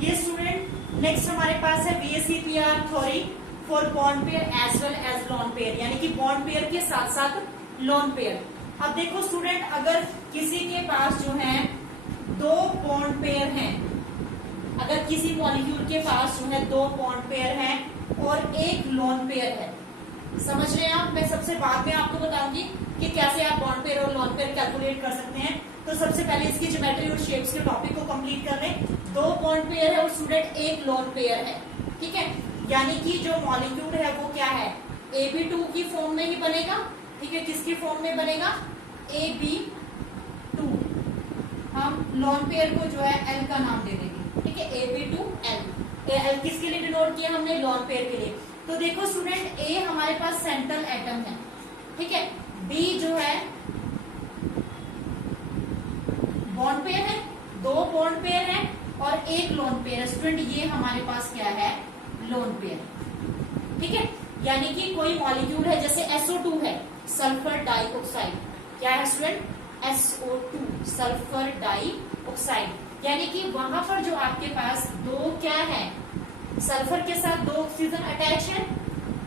ये student next हमारे पास है VSEPR theory for bond pair as well as lone pair, यानी कि बॉन्ड पेयर के साथ साथ लोन पेयर। अब देखो स्टूडेंट, अगर किसी के पास जो है दो बॉन्ड पेयर हैं, अगर किसी मॉलिक्यूल के पास जो है दो बॉन्ड पेयर हैं और एक लोन पेयर है, समझ रहे हैं आप। मैं सबसे बाद में आपको बताऊंगी कि कैसे आप बॉन्ड पेयर और लोन पेयर कैलकुलेट कर सकते हैं। तो सबसे पहले इसकी ज्योमेट्री और शेप्स के टॉपिक को कंप्लीट कर लें। दो बॉन्ड पेयर है और स्टूडेंट एक लोन पेयर है, ठीक है। यानी कि जो मॉलिक्यूल है वो क्या है, AB2 की फॉर्म में ही बनेगा, ठीक है। किसकी फॉर्म में बनेगा, AB2। हम लोन पेयर को जो है L का नाम दे देंगे, ठीक है, AB2L। L किसके लिए डिनोट किया हमने, लोन पेयर के लिए। तो देखो स्टूडेंट, A हमारे पास सेंट्रल एटम है, ठीक है। B जो है बॉन्ड पेयर है, दो बॉन्ड पेयर है और एक लोन पेयर है। स्टूडेंट ये हमारे पास क्या है, लोन पेयर, ठीक है। यानी कि कोई मॉलिक्यूल है, जैसे SO2 है, सल्फर डाइऑक्साइड। क्या है स्टूडेंट, SO2 सल्फर डाइऑक्साइड। यानी कि वहां पर जो आपके पास दो क्या है, सल्फर के साथ दो ऑक्सीजन अटैच है।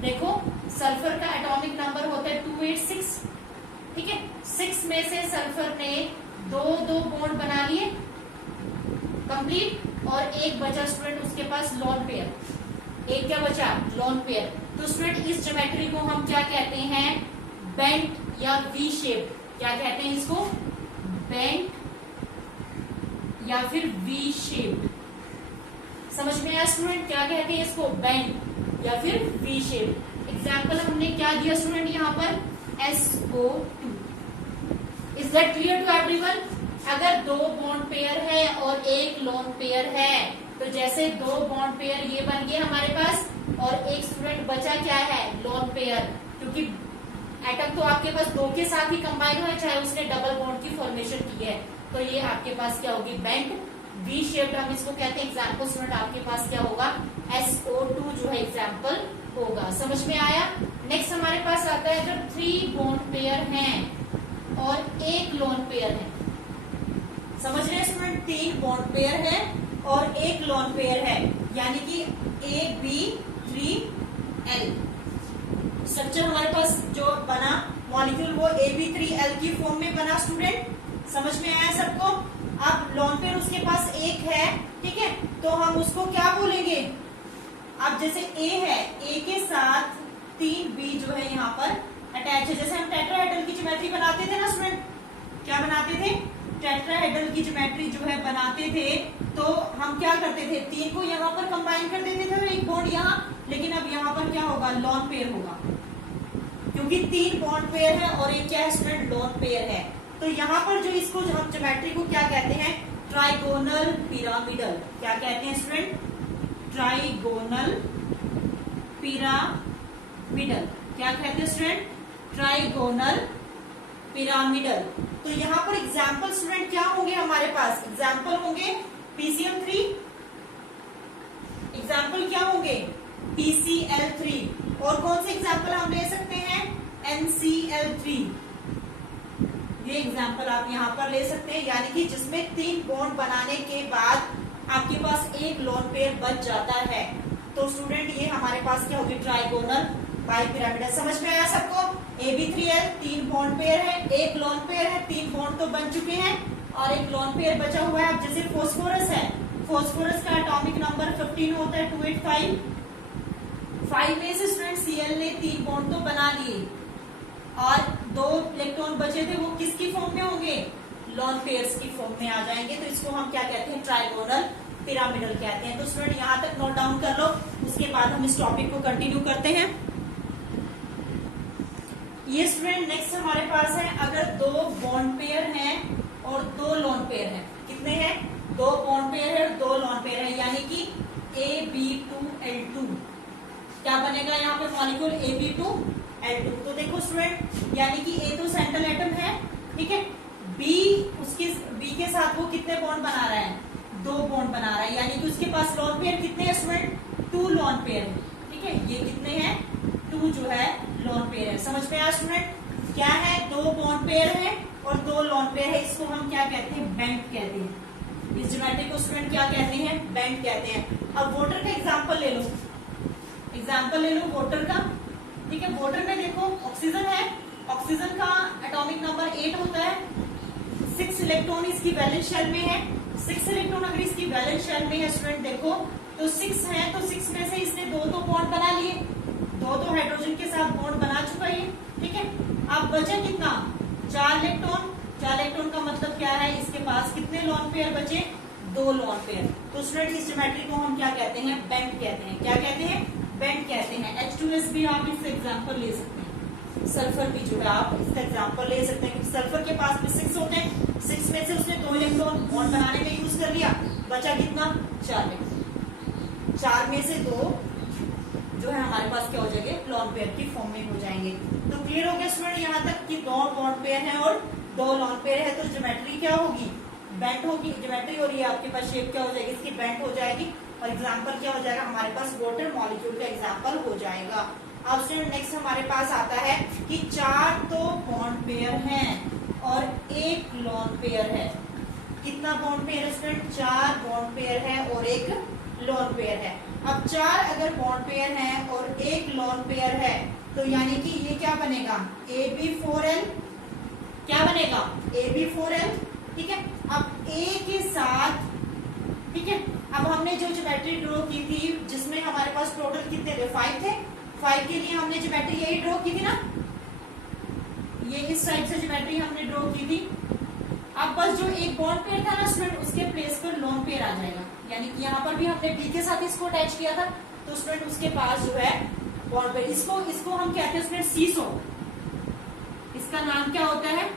देखो सल्फर का एटॉमिक नंबर होता है 286, ठीक है। 6 में से सल्फर ने दो दो बॉन्ड बना लिए कंप्लीट, और एक बचा स्टूडेंट उसके पास लोन पेयर। एक क्या बचा, लोन पेयर। तो स्टूडेंट इस ज्योमेट्री को हम क्या कहते हैं, बेंट या वी शेप। क्या कहते हैं इसको, बेंट या फिर वी शेप। समझ में आया स्टूडेंट, क्या कहते हैं इसको, बेंट या फिर वी शेप। एग्जाम्पल हमने क्या दिया स्टूडेंट यहाँ पर, SO2। Is that clear to everyone. अगर दो बॉन्ड पेयर है और एक लोन पेयर है, तो जैसे दो बॉन्ड पेयर ये बन गए हमारे पास, और एक स्टूडेंट बचा क्या है, लोन पेयर। क्योंकि एटम तो आपके पास दो के साथ ही कंबाइन हुआ है, चाहे उसने डबल बॉन्ड की फॉर्मेशन की है। तो ये आपके पास क्या होगी, बेंट वी शेप्ड हम इसको कहते हैं। एग्जाम्पल स्टूडेंट आपके पास क्या होगा, SO2 जो है एग्जाम्पल होगा। समझ में आया। नेक्स्ट हमारे पास आता है, अगर 3 बॉन्ड पेयर हैं और एक लोन पेयर है। समझ रहे हैं स्टूडेंट, 3 बॉन्ड पेयर है और एक लोन पेयर है, यानी कि AB3L। स्ट्रक्चर हमारे पास जो बना मॉलिक्यूल वो AB3L की फॉर्म में बना स्टूडेंट। समझ में आया सबको। अब लोन पेयर उसके पास एक है, ठीक है, तो हम उसको क्या बोलेंगे। अब जैसे A है, A के साथ 3B जो है यहाँ पर अटैच है। जैसे हम टेट्राहेड्रल की ज्योमेट्री बनाते थे ना स्टूडेंट, क्या बनाते थे, टेट्राहेड्रल की ज्योमेट्री जो है बनाते थे, तो हम क्या करते थे, 3 को यहाँ पर कंबाइन कर देते थे और एक बॉन्ड यहाँ। लेकिन अब यहाँ पर क्या होगा, लोन पेयर होगा, क्योंकि 3 बॉन्ड पेयर है और एक क्या है स्टूडेंट, लोन पेयर है। तो यहाँ पर जो इसको जो हम ज्योमेट्री को क्या कहते हैं, ट्राइगोनल पिरामिडल। क्या कहते हैं स्टूडेंट, ट्राइगोनल पिरामिडल। क्या कहते हैं स्टूडेंट, ट्राइगोनल पिरामिडल। तो यहाँ पर एग्जाम्पल स्टूडेंट क्या होंगे हमारे पास, एग्जाम्पल होंगे PCl3। एग्जाम्पल क्या होंगे, PCl3। और कौन से एग्जाम्पल हम ले सकते हैं, NCl3। ये एग्जाम्पल आप यहाँ पर ले सकते हैं, यानी कि जिसमें 3 बॉन्ड बनाने के बाद आपके पास एक लोन पेयर बच जाता है। तो स्टूडेंट ये हमारे पास क्या होगी, ट्राइगोनल बाइपिरामिडल। समझ में आया सबको। AB3L 3 बॉन्ड पेयर है, एक लोन पेयर है, 3 बॉन्ड तो बन चुके हैं और एक लोन पेयर बचा हुआ है। अब जैसे फोस्फोरस है, फोस्फोरस का एटॉमिक नंबर 15 होता है, 285। 5 में से स्टूडेंट Cl ने 3 बॉन्ड तो बना लिए और 2 इलेक्ट्रॉन बचे थे, वो किसकी फॉर्म में होंगे, लोन पेयर्स की फॉर्म में आ जाएंगे। तो इसको हम क्या कहते हैं, ट्राइगोनल पिरामिडल कहते हैं। तो स्टूडेंट यहाँ तक नोट डाउन कर लो, उसके बाद हम इस टॉपिक को कंटिन्यू करते हैं। ये स्टूडेंट नेक्स्ट हमारे पास है, अगर 2 बॉन्ड पेयर हैं और 2 लोन पेयर हैं। कितने हैं, 2 बॉन्ड पेयर है और 2 लोन पेयर है, यानी कि AB2L2। क्या बनेगा यहाँ पे मॉलिक्यूल, AB2L2। तो देखो स्टूडेंट, यानी कि A तो सेंट्रल एटम है, ठीक है। B के साथ वो कितने बॉन्ड बना रहा है, 2 बॉन्ड बना रहा है, यानी कि उसके पास लोन पेयर कितने हैं स्टूडेंट, 2 लोन पेयर है, ठीक है। ये कितने हैं, 2 जो है लोन पेयर है। समझ में आया स्टूडेंट, क्या है, 2 बॉन्ड पेयर है और 2 लोन पेयर है। इसको हम क्या कहते हैं, बेंट कहते हैं। इस ज्योमेट्री को स्टूडेंट क्या कहते हैं, बेंट कहते हैं। अब वाटर का एग्जांपल ले लो, वाटर का। ठीक है, वाटर में देखो ऑक्सीजन है, ऑक्सीजन का एटॉमिक नंबर 8 होता है, 6 इलेक्ट्रॉन इसकी वैलेंस शेल में है। 6 इलेक्ट्रॉन अगर इसकी वैलेंस शेल में है स्टूडेंट देखो तो 6 है, तो 6 में से इसने 2 तो बॉन्ड बना लिए, 2 तो हाइड्रोजन के साथ बॉन्ड बना चुका है। ठीक है, अब बचा कितना, 4 इलेक्ट्रॉन। 4 इलेक्ट्रॉन का मतलब क्या है, इसके पास कितने लोन पेयर बचे, 2 लोन पेयर। तो स्टूडेंट इस ज्योमेट्री को हम क्या कहते हैं, बेंट कहते हैं। क्या कहते हैं, बेंट कहते हैं। H2S भी आप इससे एग्जांपल ले सकते हैं, सल्फर भी जो है आप इसका एग्जांपल ले सकते हैं, क्योंकि सल्फर के पास भी 6 होते हैं, 6 में से उसने 2 इलेक्ट्रॉन बॉन्ड बनाने में यूज कर लिया, बचा कितना, 4 इलेक्ट्रॉन। 4 में से 2 जो है हमारे पास क्या हो जाएंगे, लोन पेयर की फॉर्म में हो जाएंगे। तो क्लियर हो गया स्टूडेंट यहाँ तक कि 2 बॉन्ड पेयर है और 2 लोन पेयर है, तो ज्योमेट्री क्या होगी, बेंट होगी ज्योमेट्री, और ये आपके पास शेप क्या हो जाएगी, इसकी बेंट हो जाएगी। और एग्जाम्पल क्या हो जाएगा, हमारे पास वाटर मॉलिक्यूल का एग्जाम्पल हो जाएगा। अब स्टूडेंट नेक्स्ट हमारे पास आता है कि 4 तो बॉन्ड पेयर हैं और 1 लोन पेयर है। कितना बॉन्ड पेयर है स्टूडेंट, 4 बॉन्ड पेयर है और 1 लोन पेयर है। अब 4 अगर बॉन्ड पेयर है और 1 लोन पेयर है, तो यानी कि ये क्या बनेगा, AB4L। क्या बनेगा, AB4L। ठीक है, अब A के साथ, ठीक है, अब हमने जो ज्योमेट्री ड्रॉ की थी जिसमें हमारे पास टोटल कितने थे, 5 थे। 5 के लिए हमने ज्योमेट्री यही ड्रॉ की थी ना, ये इस टाइप से ज्योमेट्री हमने ड्रॉ की थी। अब बस जो एक बॉन्ड पेयर था ना स्टूडेंट, उसके प्लेस पर लोन पेयर आ जाएगा, यानी कि यहाँ पर भी हमने B के साथ इसको अटैच किया था, तो स्टूडेंट उसके पास जो है बॉन्ड पेयर, इसको हम कहते हैं स्टूडेंट सीसो। इसका नाम क्या होता है,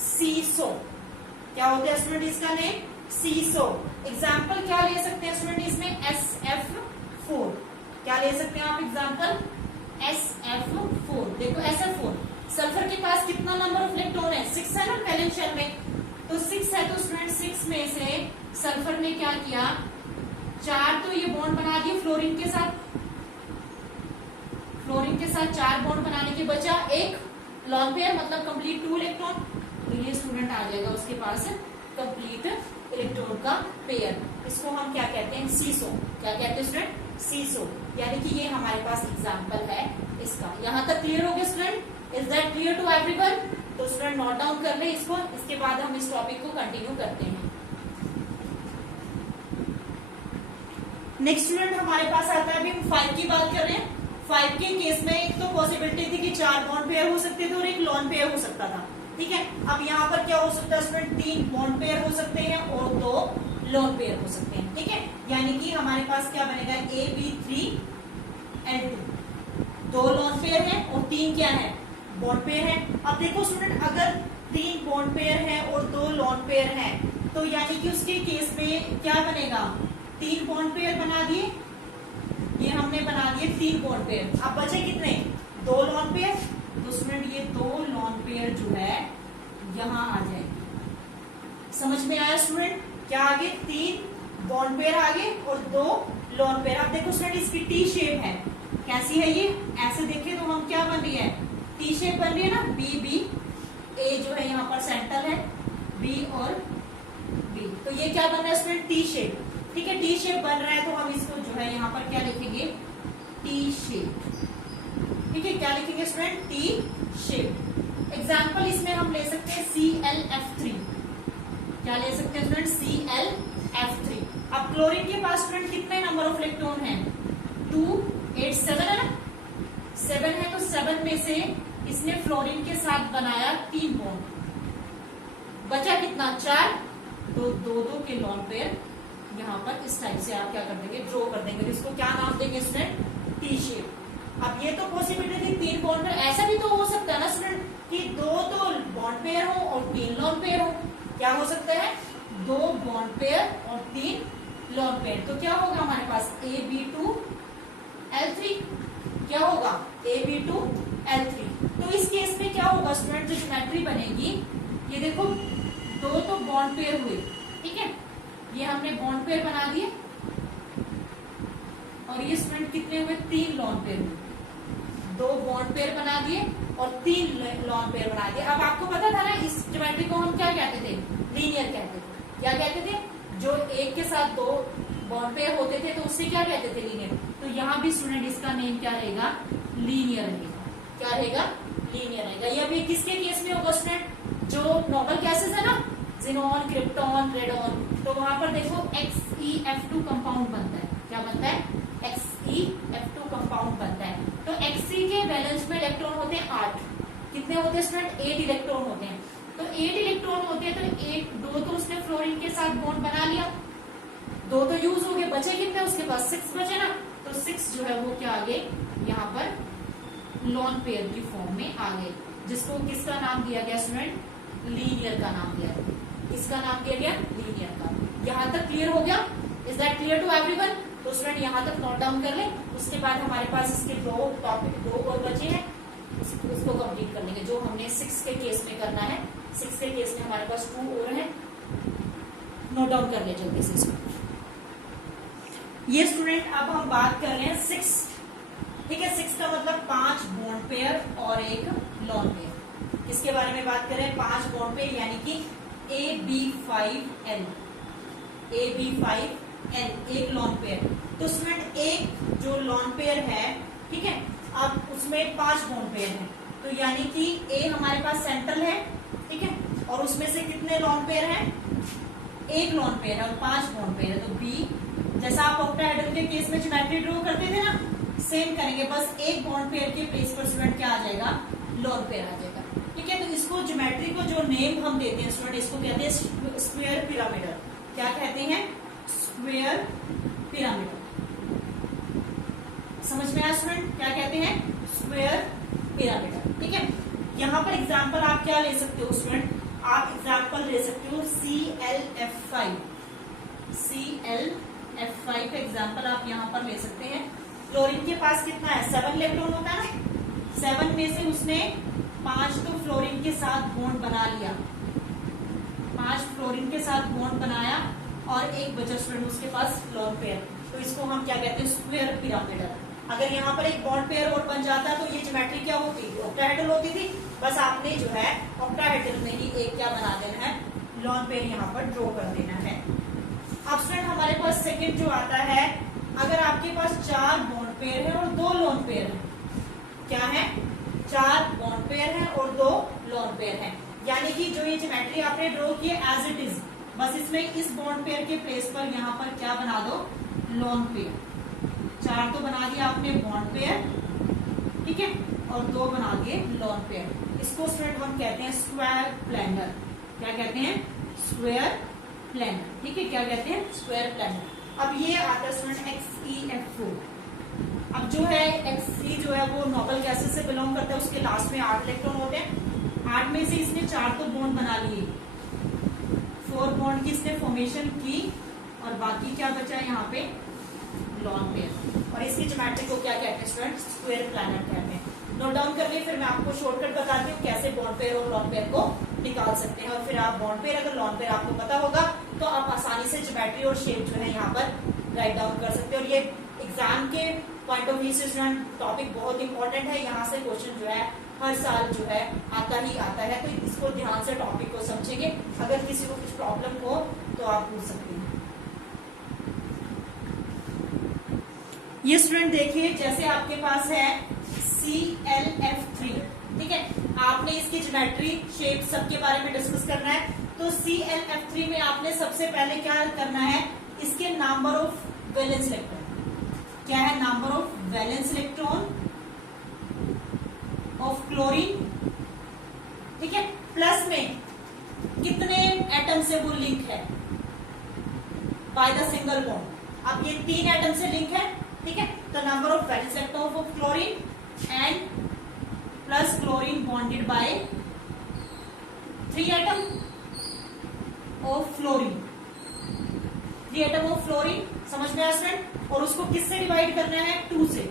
सीसो। क्या होता है स्टूडेंट इसका नेम, सीसो। एग्जाम्पल क्या ले सकते हैं स्टूडेंट इसमें, SF4। क्या ले सकते हैं आप एग्जाम्पल, SF4। देखो SF4, सल्फर के पास कितना नंबर ऑफ इलेक्ट्रॉन है, 6 है ना वैलेंस शेल में, तो 6 है, तो स्टूडेंट 6 में से सल्फर ने क्या किया, 4 तो ये बॉन्ड बना दिए फ्लोरीन के साथ, 4 बॉन्ड बनाने के बचा 1 लोन पेयर, मतलब कंप्लीट 2 इलेक्ट्रॉन। तो ये स्टूडेंट आ जाएगा उसके पास कंप्लीट इलेक्ट्रॉन का पेयर। इसको हम क्या कहते हैं, सीसो। क्या कहते हैं स्टूडेंट, सीसो। यानी कि ये हमारे पास एग्जाम्पल है इसका। यहाँ तक क्लियर हो गया student, is that clear to everyone. तो स्टूडेंट नोट डाउन कर ले इसको, इसके बाद हम इस टॉपिक को कंटिन्यू करते हैं। नेक्स्ट स्टूडेंट हमारे पास आता है, अभी हम 5 की बात कर रहे हैं। 5 के केस में एक तो पॉसिबिलिटी थी कि 4 बॉन्ड पेयर हो सकते थे और 1 लोन पेयर हो सकता था। ठीक है, अब यहाँ पर क्या हो सकता है स्टूडेंट, 3 बॉन्ड पेयर हो सकते हैं और 2 लोन पेयर हो सकते हैं। ठीक है, यानी कि हमारे पास क्या बनेगा, AB3L2। 2 लोन पेयर है और 3 क्या है, बॉन्ड पेयर है। अब देखो स्टूडेंट, अगर 3 बॉन्ड पेयर है और 2 लोन पेयर है, तो यानी कि उसके केस में क्या बनेगा, 3 बॉन्ड पेयर बना दिए, ये हमने बना दिए 3 बॉन्ड पेयर। अब बचे कितने, 2 लोन पेयर। तो स्टूडेंट ये 2 लोन पेयर जो है यहां आ जाएंगे। समझ में आया स्टूडेंट, क्या आगे, 3 बॉन्ड पेयर आगे और 2 लोन पेयर। अब देखो स्टूडेंट इसकी टी शेप है, कैसी है ये, ऐसे देखें तो हम क्या बन रही है, टी शेप बन रही है ना, BB। A जो है यहाँ पर सेंटर है, B और B, तो ये क्या बन रहा है स्टूडेंट, टी शेप। ठीक है, टी शेप बन रहा है, तो हम इसको जो है यहाँ पर क्या लिखेंगे, टी शेप। ठीक है, क्या लिखेंगे स्टूडेंट, टी शेप। एग्जाम्पल इसमें हम ले सकते हैं ClF3। क्या ले सकते हैं स्टूडेंट, ClF3। अब क्लोरीन के पास स्टूडेंट कितने नंबर ऑफ इलेक्ट्रॉन है, 2, 8, 7 है ना, 7 है, तो 7 में से इसने फ्लोरीन के साथ बनाया 3 बॉन्ड, बचा कितना, 4, तो 2 के लोन पेयर यहाँ पर इस टाइप से आप क्या कर देंगे, ड्रॉ कर देंगे। तो इसको क्या नाम देंगे स्टूडेंट, टी शेप। अब ये तो पॉसिबिलिटी थी 3 बॉन्ड पेयर, ऐसा भी तो हो सकता है ना स्टूडेंट कि 2 तो बॉन्ड पेयर हो और 3 लोन पेयर हो। क्या हो सकता है, 2 बॉन्ड पेयर और 3 लोन पेयर। तो क्या होगा हमारे पास, AB2L3। क्या होगा, AB2L3। तो इस केस में क्या होगा स्टूडेंट, जो ज्योमेट्री बनेगी, ये देखो 2 तो बॉन्ड पेयर हुए, ठीक है, ये हमने बॉन्ड पेयर बना दिए, और ये स्टूडेंट कितने हुए, 3 लोन पेयर हुए। 2 बॉन्ड पेयर बना दिए और 3 लोन पेयर बना दिए। अब आपको पता था ना, इस ज्योमेट्री को हम क्या कहते थे, लीनियर कहते थे। क्या कहते थे, जो एक के साथ दो बॉन्ड पेयर होते थे तो उससे क्या कहते थे, लीनियर। तो यहाँ भी स्टूडेंट इसका नेम क्या रहेगा, लीनियर रहेगा। क्या रहेगा, लीनियर रहेगा। ये अभी किसके केस में होगा स्टूडेंट, जो नॉर्मल गैसेस है ना, जिनॉन, क्रिप्टॉन, रेडॉन, तो वहां पर देखो XeF2 कंपाउंड बनता है। क्या बनता है, XeF2 कंपाउंड बनता है। तो Xe के बैलेंस में इलेक्ट्रॉन होते हैं 8। कितने होते हैं स्टूडेंट, 8 इलेक्ट्रॉन होते हैं। तो 8 इलेक्ट्रॉन होते हैं तो एक दो तो उसने फ्लोरीन के साथ बॉन्ड बना लिया, 2 तो यूज हो गए, बचे कितने उसके पास, 6 बचे ना। तो 6 जो है वो क्या आ गए, यहाँ पर लॉन पेयर की फॉर्म में आ गए, जिसको किसका नाम दिया गया स्टूडेंट, लीनियर का नाम दिया गया। किसका नाम दिया गया, लीनियर का। यहाँ तक क्लियर हो गया, is that clear to everyone. तो स्टूडेंट यहाँ तक नोट डाउन कर ले, उसके बाद हमारे पास इसके 2 टॉपिक 2 और बचे हैं, उसको कंप्लीट कर लेंगे, जो हमने 6 के केस में करना है। 6 के केस में हमारे पास 2 और है, नोट डाउन कर ले जल्दी से इसको। ये स्टूडेंट अब हम बात कर रहे हैं 6, ठीक है। 6 का मतलब 5 बॉन्ड पेयर और एक लॉन पेयर। किसके बारे में बात कर रहे हैं, 5 बॉन्ड पेयर, यानी कि AB5N, AB5N एक लॉन पेयर। तो स्टूडेंट एक जो लॉन पेयर है, ठीक है, अब उसमें 5 बॉन्ड पेयर है, तो यानी कि A हमारे पास सेंट्रल है, ठीक है, और उसमें से कितने लॉन पेयर हैं, एक लॉन पेयर है और 5 बॉन्ड पेयर है। तो B, जैसा आप ऑक्टाहेड्रल के केस में ज्योमेट्री ड्रॉ करते थे ना, सेम करेंगे, बस एक बॉन्ड पेयर के प्लेस पर स्टूडेंट क्या आ जाएगा, लॉन पेयर आ जाएगा, ठीक है। तो इसको ज्योमेट्री को जो नेम हम देते हैं स्टूडेंट, इसको कहते हैं स्क्वायर पिरामिडल। क्या कहते हैं, स्क्वायर पिरामिडल। समझ में आया स्टूडेंट, क्या कहते हैं, स्क्वायर पिरामिडल, ठीक है। यहाँ पर एग्जाम्पल आप क्या ले सकते हो स्टूडेंट, आप एग्जाम्पल ले सकते हो ClF5, ClF5 का एग्जाम्पल आप यहाँ पर ले सकते हैं। फ्लोरीन के पास कितना है, 7 इलेक्ट्रॉन होता है ना, 7 में से उसने 5 तो फ्लोरीन के साथ बॉन्ड बना लिया, 5 फ्लोरीन के साथ बॉन्ड बनाया और एक बचा स्टूडेंट उसके पास लॉन पेयर। तो इसको हम क्या कहते हैं, स्क्वायर पिरामिडल। अगर यहाँ पर एक बॉन्ड पेयर और बन जाता तो ये ज्योमेट्री क्या होती, ऑक्टाहेड्रल होती थी। बस आपने जो है ऑक्टाहेड्रल में ही एक क्या बना देना है, लॉन पेयर यहाँ पर ड्रॉ कर देना है। अब स्टूडेंट हमारे पास सेकंड जो आता है, अगर आपके पास 4 बॉन्ड पेयर है और 2 लॉन पेयर है, क्या है, 4 बॉन्ड पेयर है और 2 लॉन पेयर है, यानी कि जो ये ज्योमेट्री आपने ड्रॉ की है एज इट इज, बस इसमें इस बॉन्ड पेयर के प्लेस पर यहाँ पर क्या बना दो, लॉन पेयर। 4 तो बना दिया आपने बॉन्ड पेयर, ठीक है, और 2 बना दिए लॉन पेयर। इसको स्टूडेंट हम कहते हैं स्क्वायर प्लैनर। क्या कहते हैं, स्क्वायर प्लैनर, ठीक है, क्या कहते हैं, स्क्वायर प्लैनर। अब ये आता है स्टूडेंट XeF4। अब जो है Xe जो है वो नोबल गैसेस से बिलोंग करता है, उसके लास्ट में 8 इलेक्ट्रॉन होते हैं। 8 में से इसने 4 तो बॉन्ड बना लिए, 4 बॉन्ड की इसने फॉर्मेशन की और बाकी क्या बचा है यहाँ पे, लॉन पेयर। और इसकी ज्योमेट्री को क्या कहते हैं स्टूडेंट, स्क्वायर प्लैनर कहते हैं। नोट डाउन कर लिए, फिर मैं आपको शॉर्टकट बताती हूँ कैसे बॉन्ड पेयर और लॉन पेयर को निकाल सकते हैं। और फिर आप बॉन्ड पेयर अगर लॉन पेयर आपको पता होगा तो आप आसानी से ज्योमेट्री और शेप जो है यहाँ पर राइट डाउन कर सकते हैं। और ये एग्जाम के पॉइंट ऑफ व्यू से स्टूडेंट टॉपिक बहुत इंपॉर्टेंट है, यहाँ से क्वेश्चन जो है हर साल जो है आता ही आता है, तो इसको ध्यान से टॉपिक को समझेंगे। अगर किसी को कुछ प्रॉब्लम हो तो आप पूछ सकते हैं। ये स्टूडेंट देखिए, जैसे आपके पास है ClF3, ठीक है, आपने इसकी ज्योमेट्री शेप सबके बारे में डिस्कस करना है। तो ClF3 में आपने सबसे पहले क्या करना है, इसके नंबर ऑफ वैलेंस इलेक्ट्रॉन, क्या है, number of valence electron of chlorine, ठीक है, प्लस में कितने एटम से वो लिंक है, बाय द सिंगल बॉन्ड। अब ये 3 एटम से लिंक है, ठीक है, तो number of valence electron of chlorine and plus chlorine bonded by 3 atom of fluorine, 3 atom of fluorine. समझ में आया स्टूडेंट, और उसको किससे डिवाइड करना है, 2 से।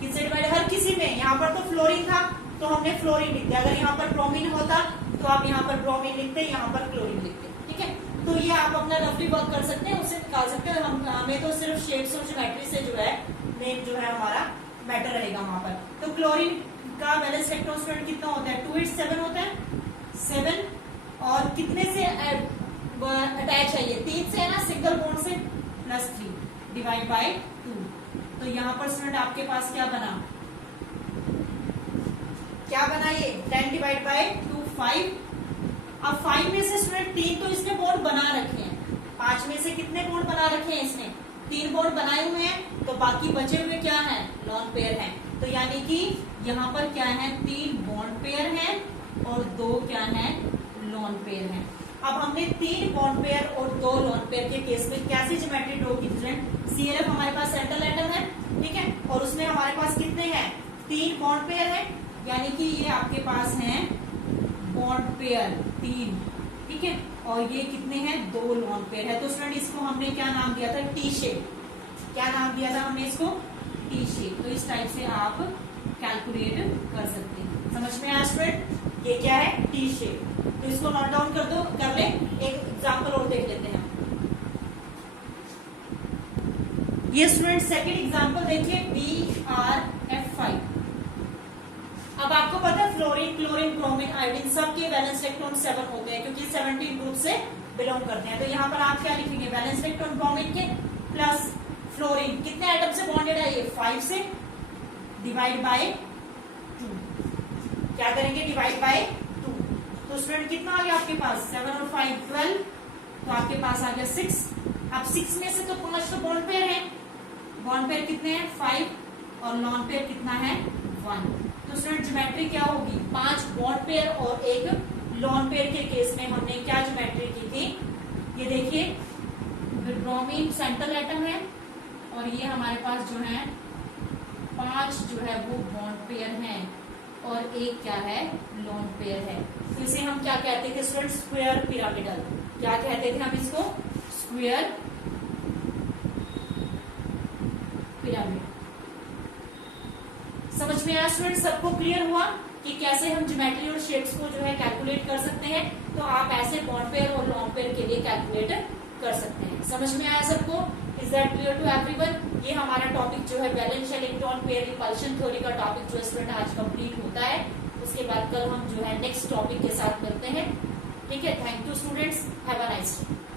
किससे डिवाइड, हर किसी में, यहाँ पर तो फ्लोरीन था तो हमने फ्लोरीन लिख दिया, अगर यहाँ पर ब्रोमीन होता तो आप यहाँ पर ब्रोमीन लिखते, यहाँ पर क्लोरीन लिखते, ठीक है। तो ये आप अपना रफली वर्क कर सकते हैं, उससे निकाल सकते हैं। हमें तो सिर्फ शेप्स और ज्योमेट्री से जो है नेम जो है हमारा मैटर रहेगा वहां पर। तो क्लोरीन का वैलेंस इलेक्ट्रॉन कितना होता है, 2 8 7 होता है, 7। और कितने से अटैच है, ये 3 से है ना, सिंगल बॉन्ड से +3 डिवाइड बाय 2। तो यहाँ पर स्टूडेंट आपके पास क्या बना, ये 10 डिवाइड बाय 2 5। अब 5 में से स्टूडेंट 3 तो इसने बॉन्ड बना रखे हैं, 5 में से कितने बॉन्ड बना रखे हैं इसने, 3 बॉन्ड बनाए हुए हैं, तो बाकी बचे हुए क्या है, लॉन पेयर हैं। तो यानी कि यहाँ पर क्या है, 3 बॉन्ड पेयर हैं और 2 क्या है, लॉन पेयर हैं। अब हमने 3 बॉन्ड पेयर और 2 लॉन पेयर के केस में कैसी ज्योमेट्री ड्रॉ की स्टूडेंट, CLF हमारे पास सेंट्रल एटम है, ठीक है, और उसमें हमारे पास कितने हैं, 3 बॉन्ड पेयर है, यानी कि ये आपके पास है बॉन्ड पेयर 3, ठीक है, और ये कितने हैं, 2 लॉन पेयर है। तो स्टूडेंट इसको हमने क्या नाम दिया था, टी शेप। क्या नाम दिया था हमने इसको, टी शेप। तो इस टाइप से आप कैलकुलेट कर सकते हैं। समझ में आया स्टूडेंट, ये क्या है, टी शेप। तो इसको नोट डाउन कर ले। एक एग्जांपल और देख लेते हैं। ये स्टूडेंट सेकंड एग्जांपल देखिए, BrF5। अब आपको पता है फ्लोरीन, क्लोरीन, ब्रोमीन, आयोडीन सबके वैलेंस इलेक्ट्रॉन 7 होते हैं क्योंकि 17 ग्रुप से बिलोंग करते हैं। तो यहाँ पर आप क्या लिखेंगे, वैलेंस इलेक्ट्रॉन ब्रोमीन के प्लस फ्लोरीन, कितने एटम से बॉन्डेड है, ये 5 से, डिवाइड बाय 2। क्या करेंगे, डिवाइड बाय 2। तो स्टूडेंट कितना आ गया आपके पास, 7 और 5 12, तो आपके पास आ गया 6। अब 6 में से तो 5 तो बॉन्ड पेयर है, बॉन्ड पेयर कितने हैं, 5, और लॉन पेयर कितना है, 1। तो स्टूडेंट ज्योमेट्री क्या होगी, 5 बॉन्ड पेयर और 1 लॉन पेयर के केस में हमने क्या ज्योमेट्री की थी, ये देखिए, ब्रोमीन सेंट्रल एटम है और ये हमारे पास जो है 5 जो है वो बॉन्ड पेयर हैं और 1 क्या है, लॉन पेयर है। तो इसे हम क्या कहते थे स्टूडेंट, स्क्वायर पिरामिडल। क्या कहते थे हम इसको, स्क्वायर पिरामिड। समझ में आया स्टूडेंट, सबको क्लियर हुआ कि कैसे हम ज्योमेट्री और शेप्स को जो है कैलकुलेट कर सकते हैं। तो आप ऐसे बॉन्ड पेयर और लॉन पेयर के लिए कैलकुलेट कर सकते हैं। समझ में आया सबको, is that clear to everyone. ये हमारा टॉपिक जो है valence electron pair repulsion theory का टॉपिक जो स्टूडेंट आज कंप्लीट होता है। उसके बाद कल हम जो है नेक्स्ट टॉपिक के साथ मिलते हैं। ठीक है, thank you students, have a nice day.